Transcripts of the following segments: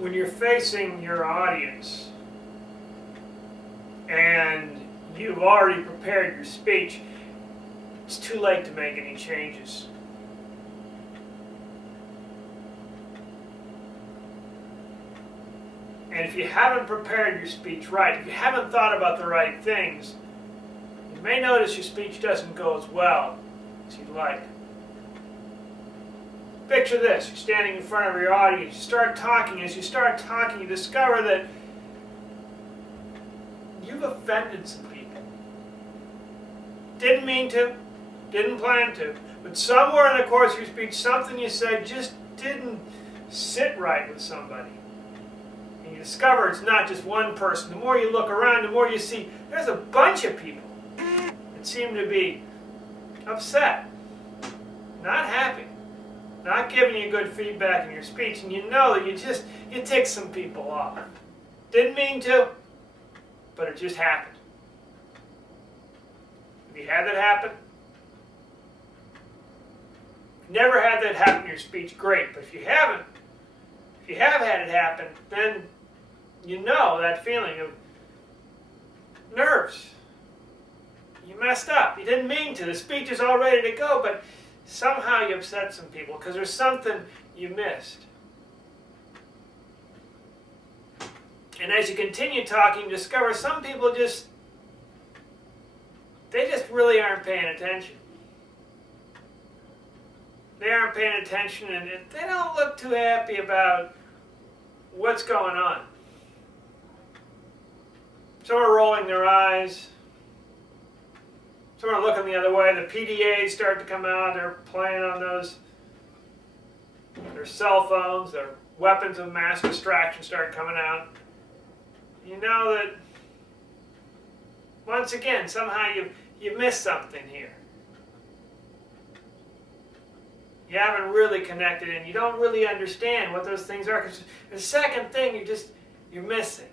when you're facing your audience and you've already prepared your speech, it's too late to make any changes. And if you haven't prepared your speech right, if you haven't thought about the right things, you may notice your speech doesn't go as well as you'd like. Picture this, you're standing in front of your audience, you start talking. As you start talking, you discover that you've offended some people. Didn't mean to, didn't plan to, but somewhere in the course of your speech, something you said just didn't sit right with somebody. And you discover it's not just one person. The more you look around, the more you see there's a bunch of people that seem to be upset, not happy, not giving you good feedback in your speech, and you know that you tick some people off. Didn't mean to, but it just happened. Have you had that happen? If you never had that happen in your speech, great. But if you haven't, if you have had it happen, then you know that feeling of nerves. You messed up. You didn't mean to. The speech is all ready to go, but somehow you upset some people because there's something you missed. And as you continue talking, you discover some people they just really aren't paying attention. They aren't paying attention, and they don't look too happy about what's going on. Some are rolling their eyes. Some are looking the other way. The PDAs start to come out. They're playing on their cell phones. Their weapons of mass distraction start coming out. You know that, once again, somehow you've missed something here. You haven't really connected, and you don't really understand what those things are. Because the second thing you're missing.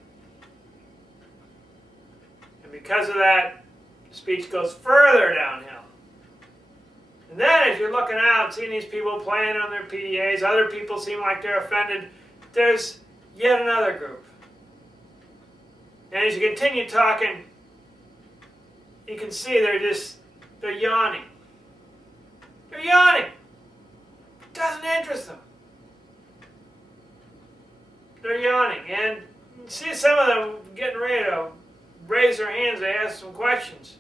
And because of that, speech goes further downhill. And then as you're looking out, seeing these people playing on their PDAs, other people seem like they're offended, there's yet another group. And as you continue talking, you can see they're yawning. They're yawning. It doesn't interest them. They're yawning. And you see some of them getting ready to raise their hands to ask some questions.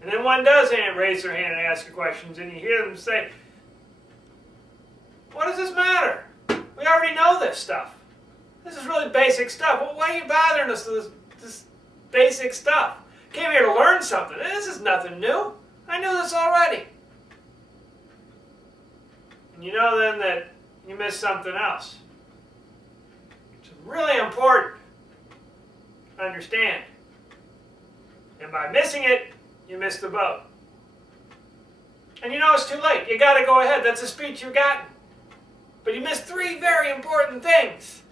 And then one does raise their hand and ask questions, and you hear them say, "What does this matter? We already know this stuff. This is really basic stuff. Well, why are you bothering us with this basic stuff? Came here to learn something. This is nothing new. I knew this already." And you know then that you missed something else. It's really important to understand. And by missing it, you missed the boat. And you know it's too late. You got to go ahead. That's a speech you've gotten. But you missed three very important things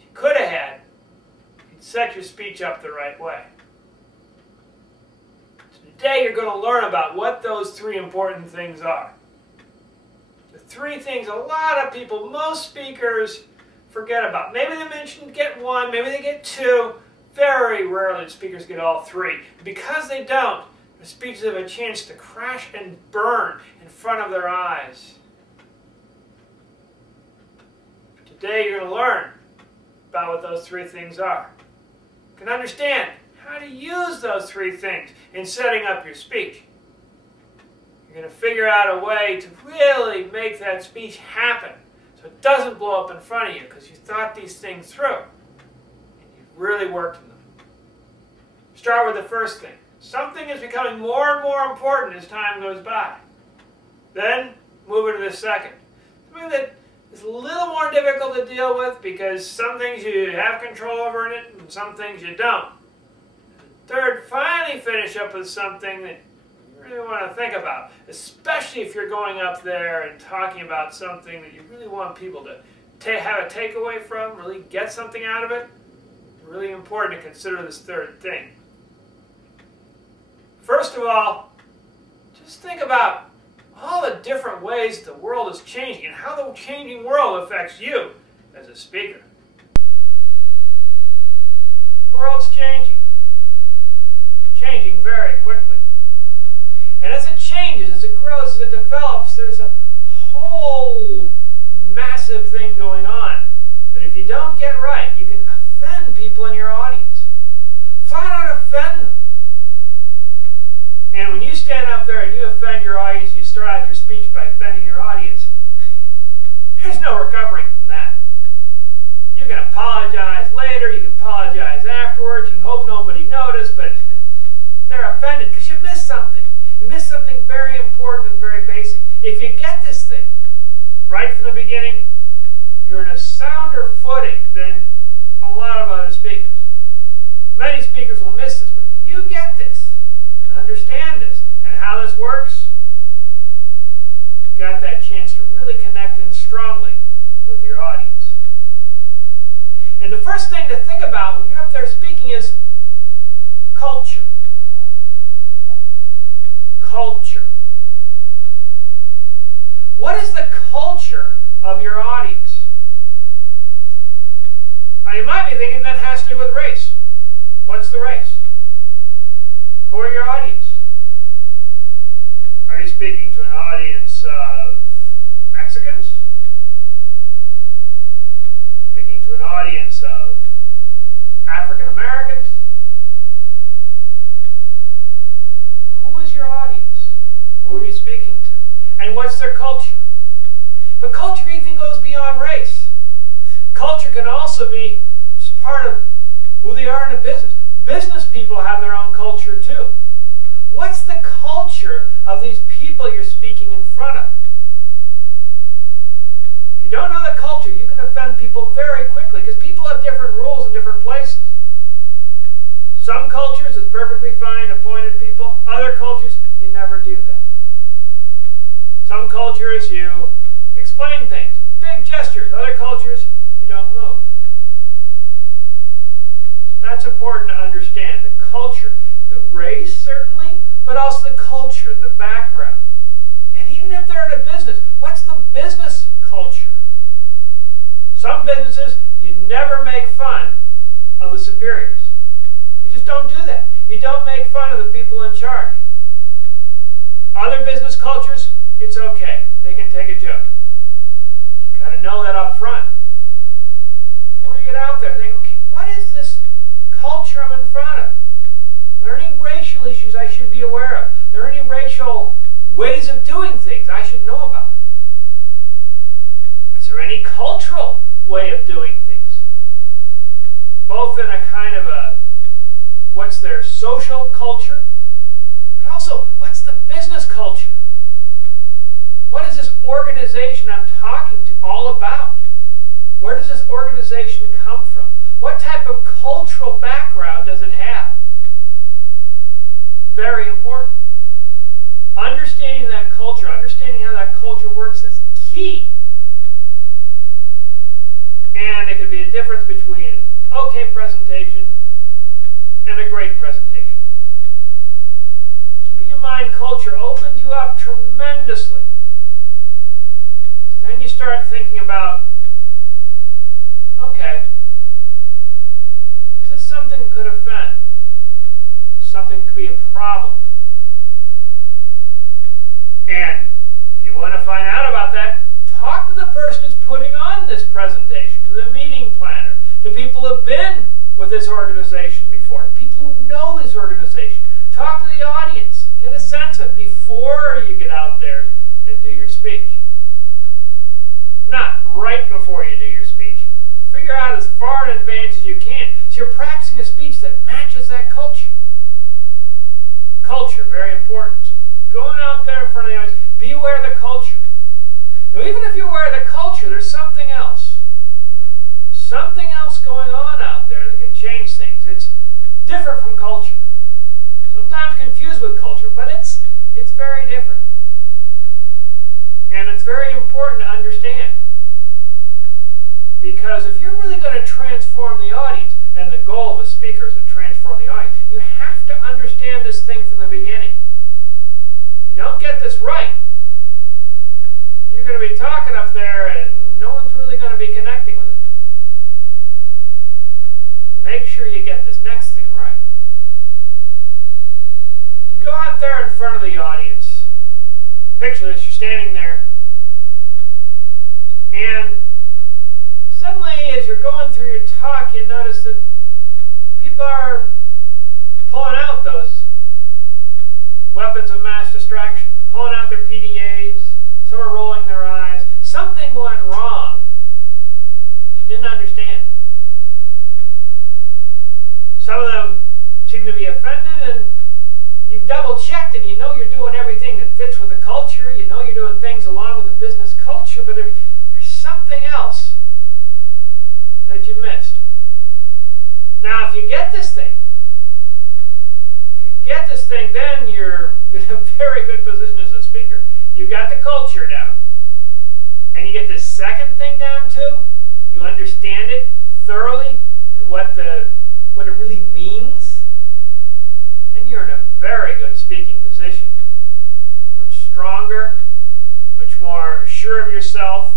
you could have had if you'd set your speech up the right way. So today you're going to learn about what those three important things are. The three things a lot of people, most speakers, forget about. Maybe they get one, maybe they get two. Very rarely do speakers get all three. Because they don't, the speeches have a chance to crash and burn in front of their eyes. Today you're going to learn about what those three things are. You can understand how to use those three things in setting up your speech. You're going to figure out a way to really make that speech happen so it doesn't blow up in front of you because you thought these things through. Really worked on them. Start with the first thing. Something is becoming more and more important as time goes by. Then move into the second. Something that is a little more difficult to deal with because some things you have control over in it and some things you don't. Third, finally finish up with something that you really want to think about, especially if you're going up there and talking about something that you really want people to have a takeaway from, really get something out of it. Really important to consider this third thing. First of all, just think about all the different ways the world is changing and how the changing world affects you as a speaker. The world's changing. It's changing very quickly. And as it changes, as it grows, as it develops, there's a whole massive thing going on that if you don't get right, you can offend people in your audience. Flat out offend them. And when you stand up there and you offend your audience, you start out your speech by offending your audience, there's no recovering from that. You can apologize later, you can apologize afterwards, you can hope nobody noticed, but they're offended because you missed something. You missed something very important and very basic. If you get this thing right from the beginning, you're in a sounder footing than a lot of other speakers. Many speakers will miss this, but if you get this and understand this and how this works, you've got that chance to really connect in strongly with your audience. And the first thing to think about when you're up there speaking is culture. Culture. What is the culture of your audience? Now you might be thinking that has to do with race. What's the race? Who are your audience? Are you speaking to an audience of Mexicans? Speaking to an audience of African Americans? Who is your audience? Who are you speaking to? And what's their culture? But culture even goes beyond race. Culture can also be just part of who they are in a business. Business people have their own culture too. What's the culture of these people you're speaking in front of? If you don't know the culture, you can offend people very quickly because people have different rules in different places. Some cultures, it's perfectly fine to point at people. Other cultures, you never do that. Some cultures, you explain things, big gestures. Other cultures, you don't move. So that's important to understand. The culture, the race certainly, but also the culture, the background. And even if they're in a business, what's the business culture? Some businesses, you never make fun of the superiors. You just don't do that. You don't make fun of the people in charge. Other business cultures, it's okay. They can take a joke. You got to know that up front. Before you get out there, think, okay, what is this culture I'm in front of? Are there any racial issues I should be aware of? Are there any racial ways of doing things I should know about? Is there any cultural way of doing things? Both in a kind of a, what's their social culture, but also, what's the business culture? What is this organization I'm talking to all about? Where does this organization come from? What type of cultural background does it have? Very important. Understanding that culture, understanding how that culture works is key. And it can be a difference between an okay presentation and a great presentation. Keeping in mind culture opens you up tremendously. Then you start thinking about, okay, is this something that could offend? Something that could be a problem? And if you want to find out about that, talk to the person who's putting on this presentation, to the meeting planner, to people who have been with this organization before, to people who know this organization. Talk to the audience. Get a sense of it before you get out there and do your speech. Not right before you do your speech. Figure out as far in advance as you can. So you're practicing a speech that matches that culture. Culture, very important. So going out there in front of the audience, be aware of the culture. Now, even if you're aware of the culture, there's something else. Something else going on out there that can change things. It's different from culture. Sometimes confused with culture, but it's very different. And it's very important to understand. Because if you're really going to transform the audience, and the goal of a speaker is to transform the audience, you have to understand this thing from the beginning. If you don't get this right, you're going to be talking up there and no one's really going to be connecting with it. Make sure you get this next thing right. You go out there in front of the audience. Picture this, you're standing there. And suddenly, as you're going through your talk, you notice that people are pulling out those weapons of mass distraction, pulling out their PDAs. Some are rolling their eyes. Something went wrong. You didn't understand. Some of them seem to be offended, and you've double-checked, and you know you're doing everything that fits with the culture. You know you're doing things along with the business culture, but there's something else that you missed. Now, if you get this thing, then you're in a very good position as a speaker. You got the culture down, and you get this second thing down too. You understand it thoroughly and what it really means, and you're in a very good speaking position. Much stronger, much more sure of yourself,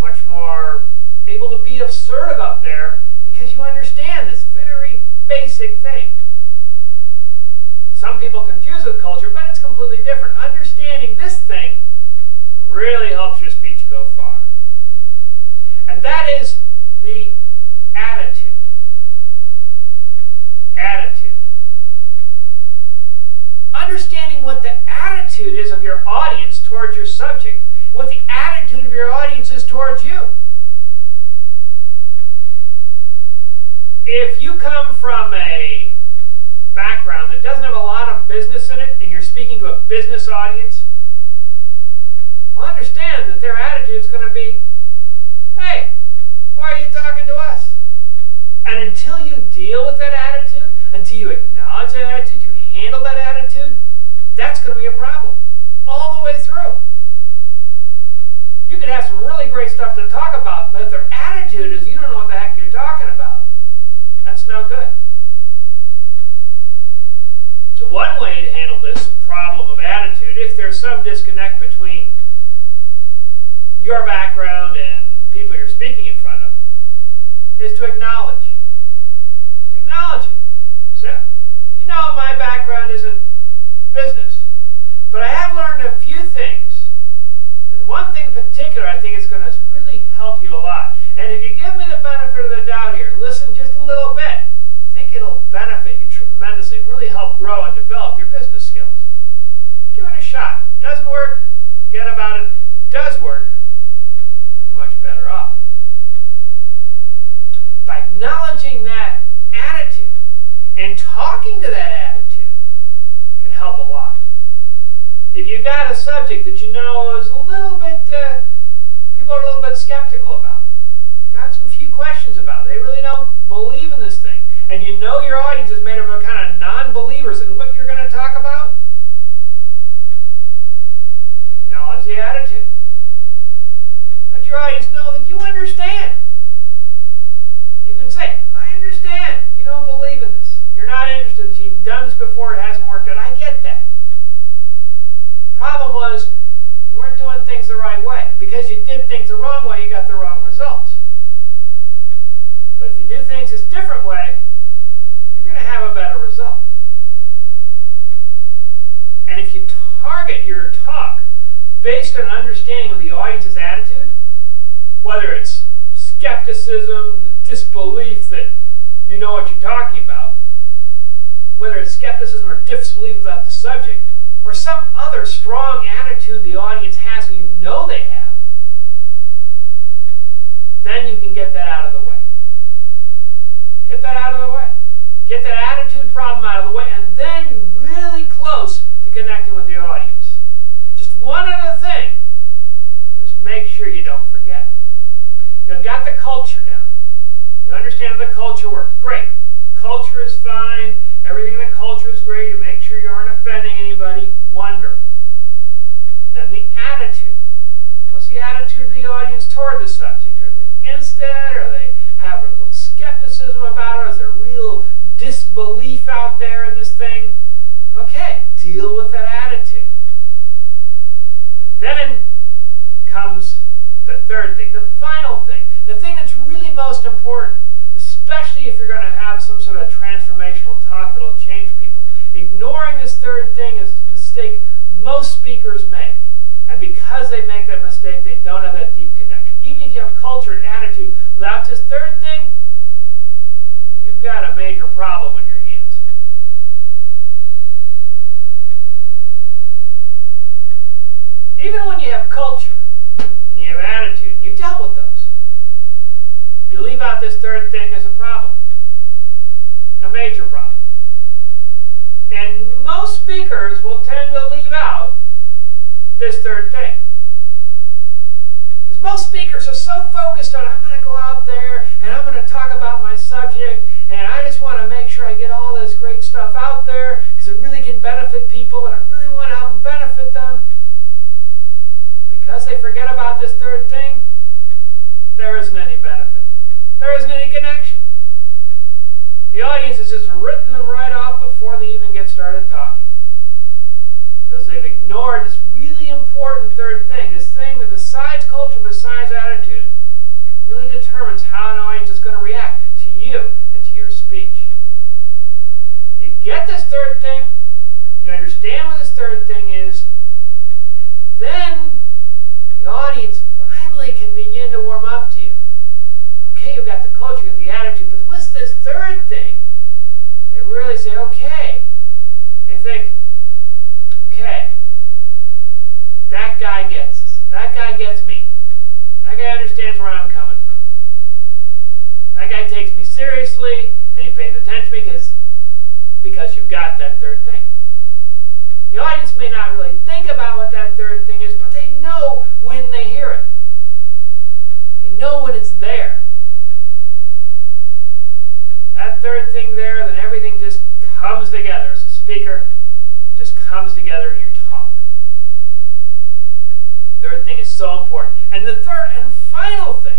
much more able to be assertive up there because you understand this very basic thing. Some people confuse with culture, but it's completely different. Understanding this thing really helps your speech go far. And that is the attitude. Attitude. Understanding what the attitude is of your audience towards your subject, what the attitude of your audience is towards you. If you come from a background that doesn't have a lot of business in it and you're speaking to a business audience, well, understand that their attitude is going to be, hey, why are you talking to us? And until you deal with that attitude, until you acknowledge that attitude, you handle that attitude, that's going to be a problem all the way through. You could have some really great stuff to talk about, but if their attitude is you don't know what the heck you're talking about, that's no good. So one way to handle this problem of attitude, if there's some disconnect between your background and people you're speaking in front of, is to acknowledge. Just acknowledge it. So, you know, my background isn't business, but I have learned a few things. And one thing in particular I think is going to really help you a lot. And if you give me the benefit of the doubt here, listen just a little bit, I think it'll benefit you tremendously and really help grow and develop your business skills. Give it a shot. Doesn't work, forget about it. It does work, you're much better off. By acknowledging that attitude and talking to that attitude can help a lot. If you got a subject that you know is a little bit, people are a little bit skeptical about, got some few questions about, they really don't believe in this thing, and you know your audience is made up of kind of non-believers in what you're going to talk about, acknowledge the attitude. Let your audience know that you understand. You can say, I understand. You don't believe in this. You're not interested. You've done this before. It hasn't worked out. I get that. Problem was, you weren't doing things the right way. Because you did things the wrong way, you got the wrong results. But if you do things this different way, you're going to have a better result. And if you target your talk based on an understanding of the audience's attitude, whether it's skepticism, disbelief that you know what you're talking about, whether it's skepticism or disbelief about the subject, or some other strong attitude the audience has and you know they have, then you can get that out of the way. Get that out of the way. Get that attitude problem out of the way, and then you're really close to connecting with the audience. Just one other thing, is make sure you don't forget. You've got the culture down. You understand how the culture works. Great. Culture is fine. Everything in the culture is great. You make sure you aren't offending anybody. Wonderful. Then the attitude. What's the attitude of the audience toward the subject? Are they against it? Or they have a little skepticism about it? Is there real disbelief out there in this thing? Okay, deal with that attitude. And then third thing, the final thing, the thing that's really most important, especially if you're going to have some sort of transformational talk that'll change people. Ignoring this third thing is a mistake most speakers make. And because they make that mistake, they don't have that deep connection. Even if you have culture and attitude without this third thing, you've got a major problem on your hands. Even when you have culture and you have attitude and you dealt with those, you leave out this third thing as a problem, a major problem. And most speakers will tend to leave out this third thing. Because most speakers are so focused on, I'm going to go out there and I'm going to talk about my subject and I just want to make sure I get all this great stuff out there because it really can benefit people and I really want to help them benefit them. Because they forget about this third thing, there isn't any benefit. There isn't any connection. The audience has just written them right off before they even get started talking. Because they've ignored this really important third thing, this thing that besides culture, besides attitude, really determines how an audience is going to react to you and to your speech. You get this third thing, you understand what this third thing is, and then the audience finally can begin to warm up to you. Okay, you've got the culture, you've got the attitude, but what's this third thing? They really say, okay. They think, okay, that guy gets us. That guy gets me. That guy understands where I'm coming from. That guy takes me seriously, and he pays attention to me because you've got that third thing. The audience may not really think about what that third thing is, but they know when they hear it. They know when it's there. That third thing there, then everything just comes together. As a speaker, it just comes together in your talk. Third thing is so important. And the third and final thing,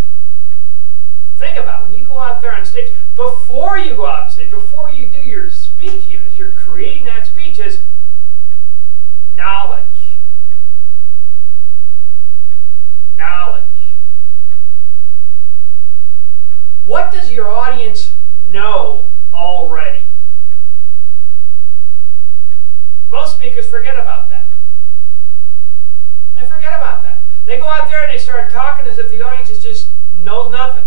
think about when you go out there on stage, before you go out on stage, before you do your speech even, as you're creating that speech, is knowledge. Knowledge. What does your audience know already? Most speakers forget about that. They forget about that. They go out there and they start talking as if the audience just knows nothing.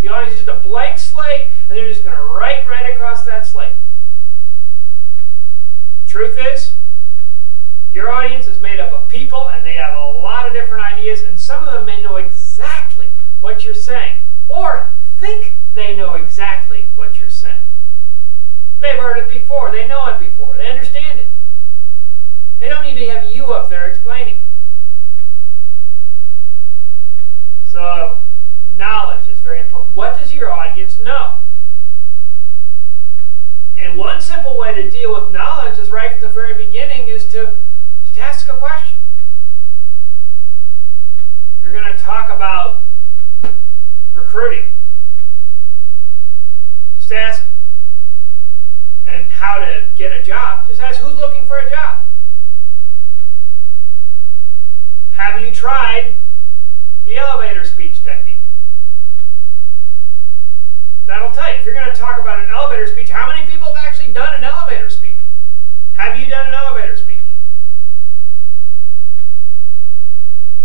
The audience is just a blank slate, and they're just going to write right across that slate. Truth is, your audience is made up of people, and they have a lot of different ideas, and some of them may know exactly what you're saying, or think they know exactly what you're saying. They've heard it before. They know it before. They understand it. They don't need to have you up there explaining it. So, knowledge is very important. What does your audience know? And one simple way to deal with knowledge is right from the very beginning is to just ask a question. If you're going to talk about recruiting, just ask, and how to get a job, just ask who's looking for a job. Have you tried the elevator speech technique? That'll tell you. If you're going to talk about an elevator speech, how many people have actually done an elevator speech? Have you done an elevator speech?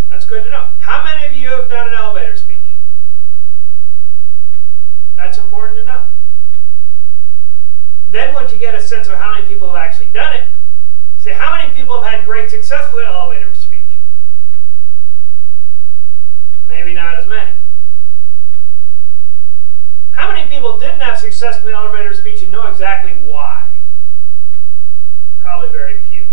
That's good to know. How many of you have done an elevator speech? That's important to know. Then once you get a sense of how many people have actually done it, say how many people have had great success with an elevator speech? Maybe not as many. How many people didn't have success in the elevator speech and know exactly why? Probably very few.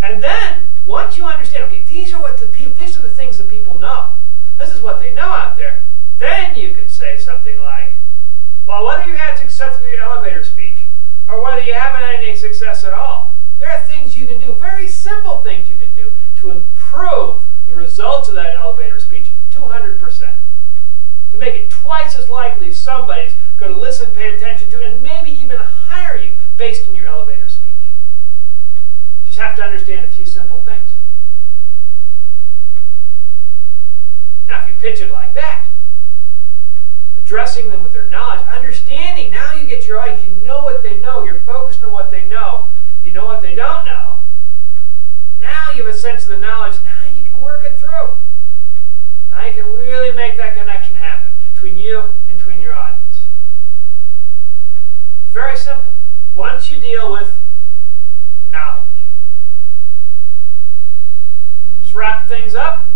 And then, once you understand, okay, these are the things that people know. This is what they know out there. Then you can say something like, well, whether you had success with your elevator speech or whether you haven't had any success at all, there are things you can do, very simple things you can do to improve the results of that elevator speech 200%. To make it twice as likely somebody's going to listen, pay attention to, and maybe even hire you based on your elevator speech. You just have to understand a few simple things. Now, if you pitch it like that, addressing them with their knowledge, understanding, now you get your audience, you know what they know, you're focused on what they know, you know what they don't know. Now you have a sense of the knowledge, now you can work it through. Now you can really make that connection happen between you and between your audience. It's very simple. Once you deal with knowledge. Just wrap things up.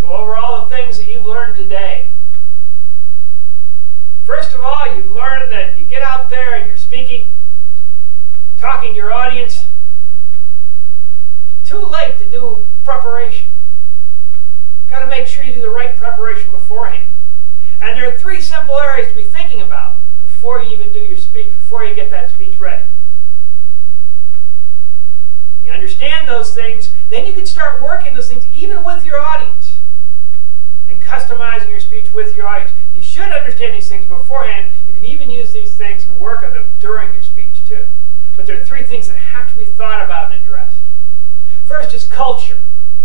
Go over all the things that you've learned today. First of all, you've learned that you get out there and you're speaking, talking to your audience. Too late to do preparation. Got to make sure you do the right preparation beforehand. And there are 3 simple areas to be thinking about before you even do your speech, before you get that speech ready. You understand those things, then you can start working those things even with your audience and customizing your speech with your audience. You should understand these things beforehand. You can even use these things and work on them during your speech too. But there are 3 things that have to be thought about and addressed. First is culture.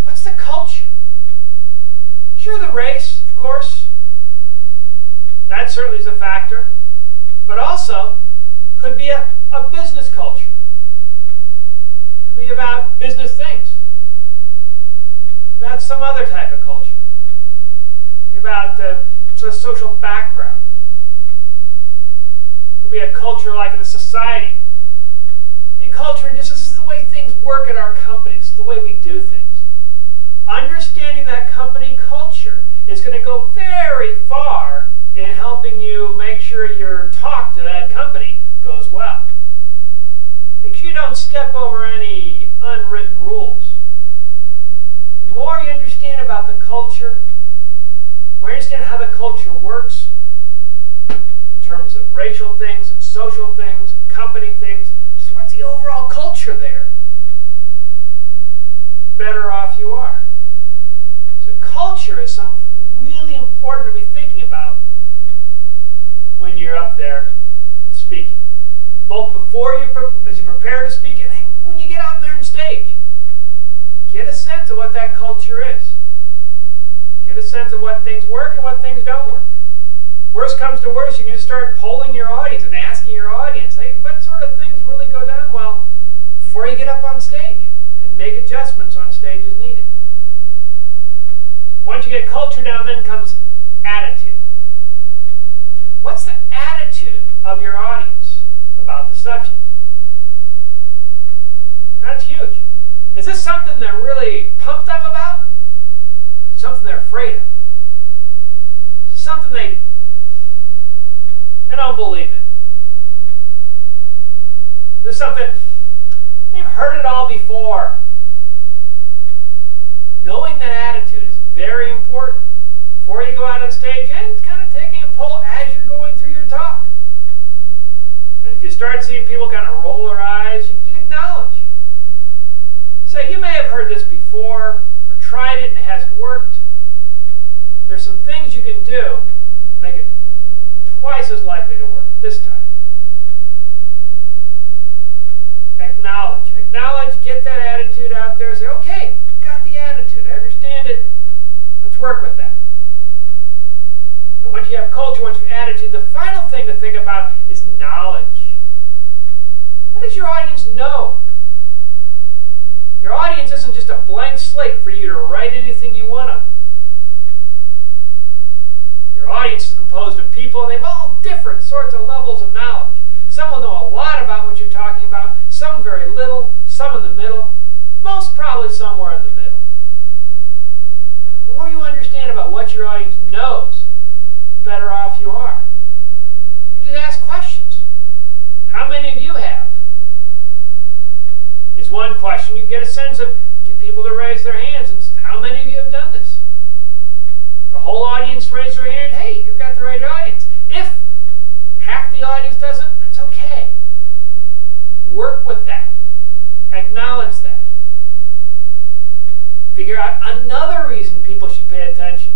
What's the culture? Sure, the race, of course. That certainly is a factor. But also, could be a business culture. Could be about business things. Could be about some other type of culture. Could be about sort of social background. Could be a culture like in a society. In culture, just this is the way things work at our companies, the way we do things. Understanding that company culture is going to go very far in helping you make sure your talk to that company goes well. Make sure you don't step over any unwritten rules. The more you understand about the culture, the more you understand how the culture works in terms of racial things and social things and company things, just what's the overall culture there, better off you are. So culture is something really important to be thinking about when you're up there and speaking. Both before you, as you prepare to speak, and then when you get out there on stage. Get a sense of what that culture is. Get a sense of what things work and what things don't work. Worst comes to worst, you can just start polling your audience and asking your audience, hey, what sort of things really go down well before you get up on stage, and make adjustments on stage as needed. Once you get culture down, then comes attitude. What's the attitude of your audience about the subject? That's huge. Is this something they're really pumped up about? Or something they're afraid of? Is this something they don't believe in? Is this something they've heard it all before? Knowing that attitude is very important before you go out on stage, and kind of taking a poll as you're going through your talk. And if you start seeing people kind of roll their eyes, you can acknowledge. Say, you may have heard this before, or tried it and it hasn't worked. There's some things you can do to make it twice as likely to work this time. Acknowledge. Acknowledge, get that attitude out there, say, okay, got the attitude, I understand it, let's work with that. And once you have culture, once you have attitude, the final thing to think about is knowledge. What does your audience know? Your audience isn't just a blank slate for you to write anything you want on them. Your audience is composed of people, and they have all different sorts of levels of knowledge. Some will know a lot about what you're talking about, some very little, some in the middle, most probably somewhere in the middle. The more you understand about what your audience knows, the better off you are. You just ask questions. How many of you have? Is one question. You get a sense of, get people to raise their hands, and how many of you have done this? The whole audience raise their hand, hey, you've got the right audience. If half the audience doesn't, that's okay. Work with that. Acknowledge that. Figure out another reason people should pay attention.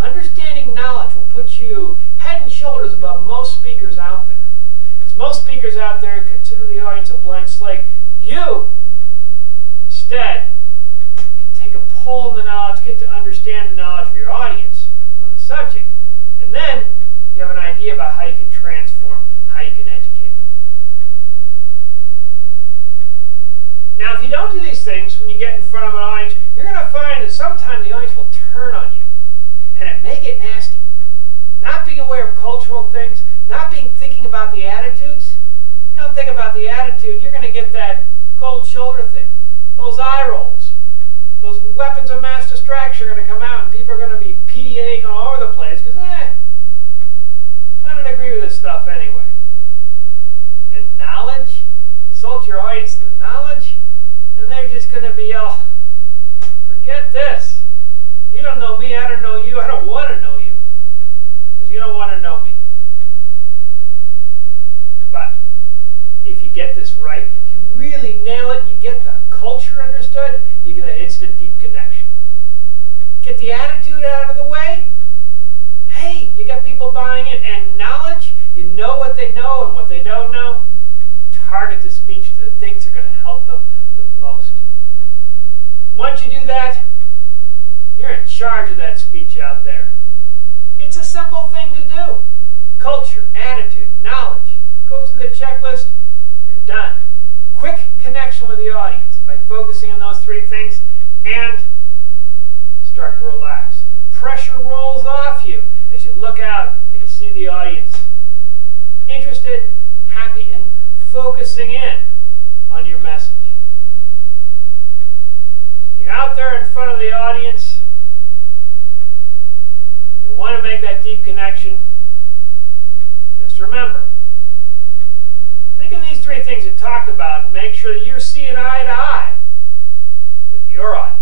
Understanding knowledge will put you head and shoulders above most speakers out there. Because most speakers out there consider the audience a blank slate. You, instead, can take a poll in the knowledge get to understand the knowledge of your audience on the subject, and then you have an idea about how you can transform, how you can educate them. Now, if you don't do these things when you get in front of an audience, you're going to find that sometimes the audience will turn on you, and it may get nasty. Not being aware of cultural things, not thinking about the attitudes. You don't think about the attitude, you're going to get that cold shoulder thing, those eye rolls. Those weapons of mass distraction are going to come out, and people are going to be PDAing all over the place because, I don't agree with this stuff anyway. And knowledge, insult your audience the knowledge, and they're just going to be, oh, forget this. You don't know me, I don't know you, I don't want to know you. Because you don't want to know me. But if you get this right, if you really nail it and you get the culture understood, you get that instant deep connection. Get the attitude out of the way. Hey, you got people buying it, and knowledge, you know what they know and what they don't know. You target the speech to the things that are going to help them the most. Once you do that, you're in charge of that speech out there. It's a simple thing to do. Culture, attitude, knowledge. Go through the checklist, you're done. Quick connection with the audience by focusing on those three things, and start to relax. Pressure rolls off you as you look out and you see the audience interested, happy, and focusing in on your message. You're out there in front of the audience. You want to make that deep connection. Just remember, think of these three things you talked about and make sure that you're seeing eye to eye with your audience.